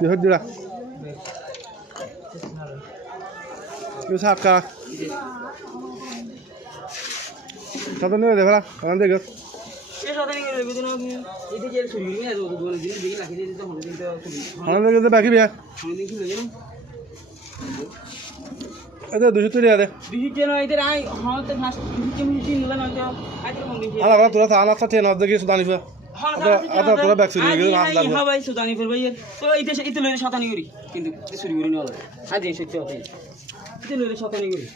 Đi hết đi nào. Đi sát cả. Sao tao nữa để vào? Làm gì cơ? ये साथ नहीं करे बिना ये तो जेल सुरी में है तो दोनों दिन देखी लाके दे तो होने दिन तो हम लोग तो बाकी भी है. होने दिन की ले ना इधर दूसरी तो नहीं आ रहे. दूसरी चेन इधर आई हां तो फास्ट दूसरी चेन मुझे मिला ना तो आज तो होने दिन हाँ लगा तुरा था ना साथ चेन आज देखिए सुधानी फिर. आता तुरा बैक सुरी के नाम डाल. हां भाई सुधानी फिर भाई तो इधर ले साथ नहीं करी किंतु सुरी करी नहीं वाला आज ये सच्चा होता है इधर ले साथ नहीं करी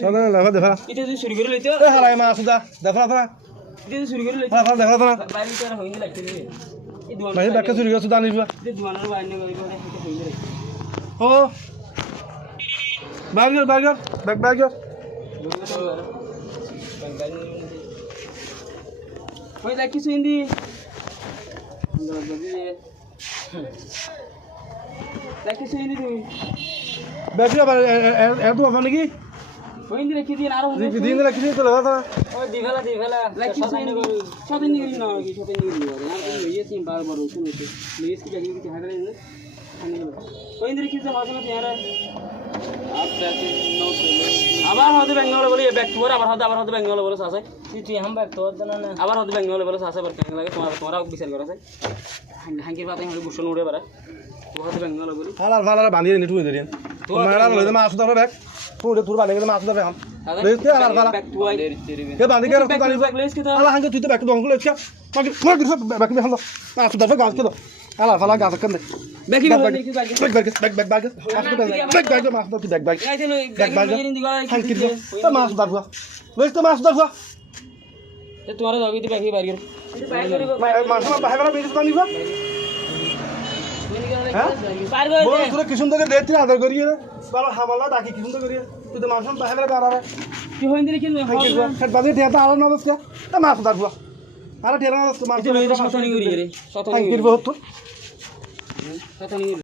साथ नहीं लगा देखा. इधर सुरी करी लेते ए हराई माँ सुधा देखा था. इधर सुरी करी लेते हाँ देखा था. बाइक तेरा होने लगती है ये दुआन नहीं बैक सुरी के सुधानी फिर. ये दुआन में बाहर नहीं गई तो होने लगती हो. Bag. Hoy da kisu indi. Da kisu indi tu. Bag क्या तो अपन की. Hoy indi rakhi din aro. दिन रखी थी तो लगा था. Oh divala. Da kisu indi. Shot indi giri na ki shot indi giri. Yaar ye sim bar usun hote. Leis ki jagah ki hagare ne. Hoy indi rakhi se maasama yaar. आप back no আবার হতে বেঙ্গলে বলি back to আবার হতে বেঙ্গলে বলে আছে তুই হাম ব্যাক তো না না আবার হতে বেঙ্গলে বলে আছে আবার কেন লাগে তোমারা বিচার করে আছে হাঙ্কির পাতা হলে গুছন উড়ে পারে তো হতে বেঙ্গলে বলি হালার বানিয়ে নিটু ধরিন তো মারা লইতে মাছ ধরে ব্যাগ পুরো তুর বানিয়ে মাছ ধরে হাম লেতে হালার ব্যাক টু আই কে বানি কে রক্ত দানি হালা হাঙ্কে তুই তো ব্যাক দঙ্গল লইছ মাগি ব্যাক মি হাম মাছ ধরে গাছ কে তো হালা গাছ কেন ব্যাক ব্যাগ মাছ ধরে ব্যাগ হাঙ্কি তো মাছ ধরবা লইছ তো মাছ ধরবা তো তোমার দাবি তো ব্যাগই বাইরে মাছ বাহিরা বিজ বানিবা बोल तुरे किस्म तो देती आदर करिए ना बालो हमारा डाकी किस्म तो करिए तू तो मानसून बाहर में आ रहा है कि होइन दिन कि खट बाजे ठेता आला ना उसका तो माफ दार हुआ आला ठेला ना उसको मार तो नहीं करी रे बहुत तो नहीं